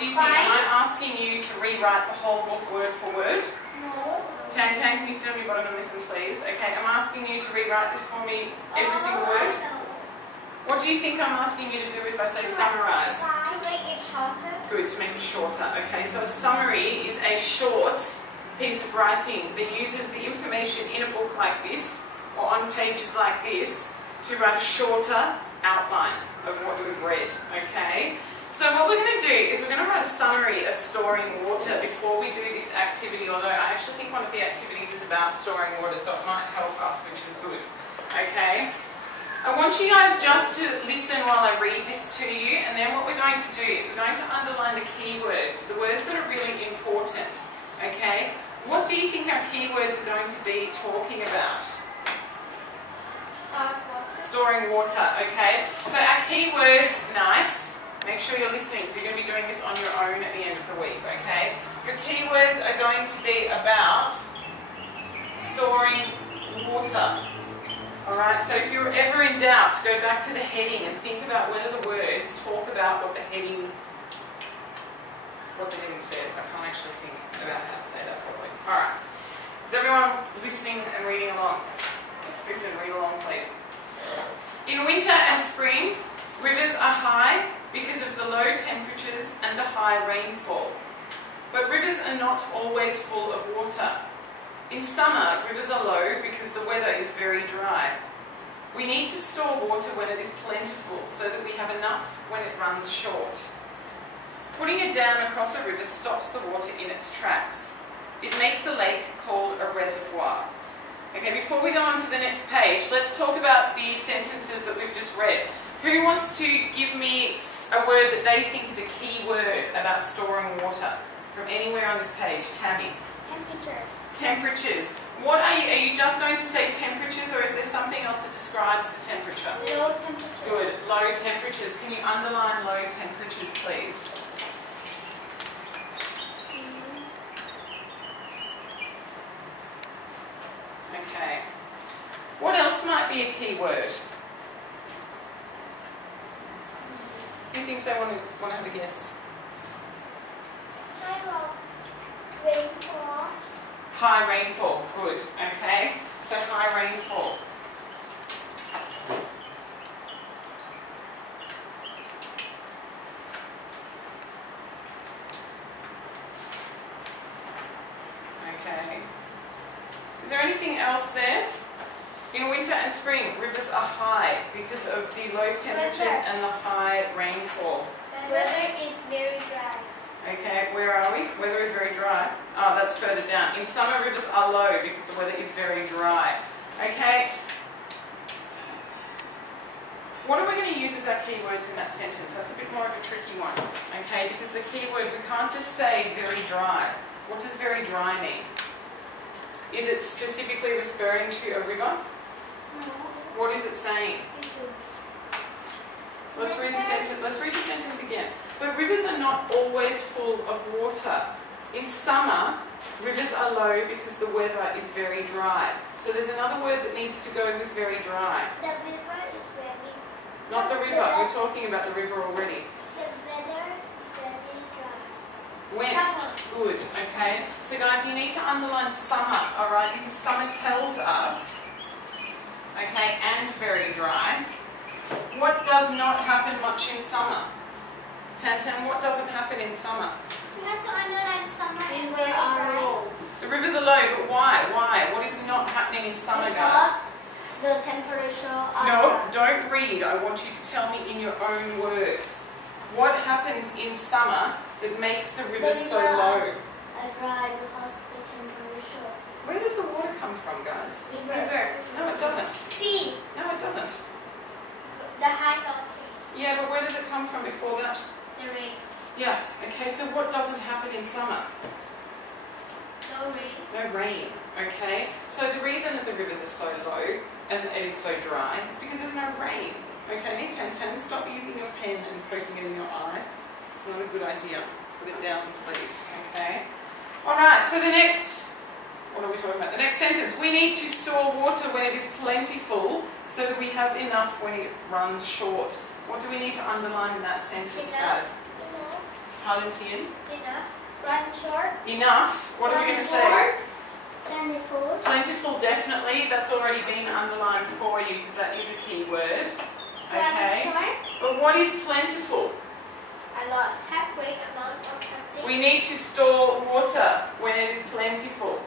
do you think? Am I asking you to rewrite the whole book word for word? No. Tan, can you sit on your bottom and listen, please? Okay, I'm asking you to rewrite this for me, every single word. No. What do you think I'm asking you to do if I say summarise? To make it shorter. Good, to make it shorter. Okay, so a summary is a short piece of writing that uses the information in a book like this, or on pages like this, to write a shorter outline of what we've read. Okay? So what we're going to do is we're going to write a summary of storing water before we do this activity, although I actually think one of the activities is about storing water, so it might help us, which is good. Okay? I want you guys just to listen while I read this to you, and then what we're going to do is we're going to underline the keywords, the words that are really important. Okay? What do you think our keywords are going to be talking about? Storing water, okay? So our keywords, nice. Make sure you're listening, so you're going to be doing this on your own at the end of the week, okay? Your keywords are going to be about storing water. Alright, so if you're ever in doubt, go back to the heading and think about whether the words talk about what the heading says. I can't actually think about how to say that properly. Alright, is everyone listening and reading along? Listen, read along please. In winter and spring, rivers are high because of the low temperatures and the high rainfall. But rivers are not always full of water. In summer, rivers are low because the weather is very dry. We need to store water when it is plentiful so that we have enough when it runs short. Putting a dam across a river stops the water in its tracks. It makes a lake called a reservoir. Okay, before we go on to the next page, let's talk about the sentences that we've just read. Who wants to give me a word that they think is a key word about storing water from anywhere on this page? Tammy. Temperatures. Temperatures. What are you just going to say temperatures, or is there something else that describes the temperature? Low temperatures. Good. Low temperatures. Can you underline low temperatures, please? Okay. What else might be a key word? Who thinks they want to have a guess? Rainfall. High rainfall. Good. Okay. So high rainfall. Okay. Is there anything else there? In winter and spring, rivers are high because of the low temperatures and the high rainfall. The weather is very dry. Okay, where are we? Weather is very dry. Oh, that's further down. In summer, rivers are low because the weather is very dry. Okay. What are we going to use as our keywords in that sentence? That's a bit more of a tricky one. Okay, because the keyword, we can't just say very dry. What does very dry mean? Is it specifically referring to a river? No. What is it saying? Let's read the sentence. Let's read the sentence again. But rivers are not always full of water. In summer, rivers are low because the weather is very dry. So there's another word that needs to go with very dry. The river is very... Not the river. We're talking about the river already. The weather is very dry. When? Summer. Good. Okay. So guys, you need to underline summer, alright? Because summer tells us, okay, and very dry. What does not happen much in summer? Tantan, what doesn't happen in summer? You have to underline summer and very dry. The rivers are low, but why? Why? What is not happening in summer, guys? The temperature... No, don't read. I want you to tell me in your own words. What happens in summer that makes the rivers so low? Dry because the temperature. Where does the water come from, guys? River. No, it doesn't. Sea. No, it doesn't. The high mountains. Yeah, but where does it come from before that? The rain. Yeah, okay, so what doesn't happen in summer? No rain. No rain, okay? So the reason that the rivers are so low and it is so dry is because there's no rain, okay? Tantan, stop using your pen and poking it in your eye. It's not a good idea. Put it down, please, okay? Alright, so the next, what are we talking about? The next sentence. We need to store water when it is plentiful so that we have enough when it runs short. What do we need to underline in that sentence, guys? Halentian? Enough. Run short. Enough. What are we going to say? Short. Plentiful. Plentiful, definitely. That's already been underlined for you because that is a key word. Okay. Run short. But what is plentiful? A lot. Have great amount of something. We need to store water when it is plentiful.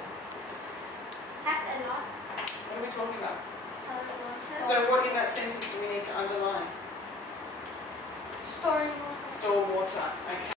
Have a lot. What are we talking about? Water. So what in that sentence do we need to underline? Storing water. Store water. Okay.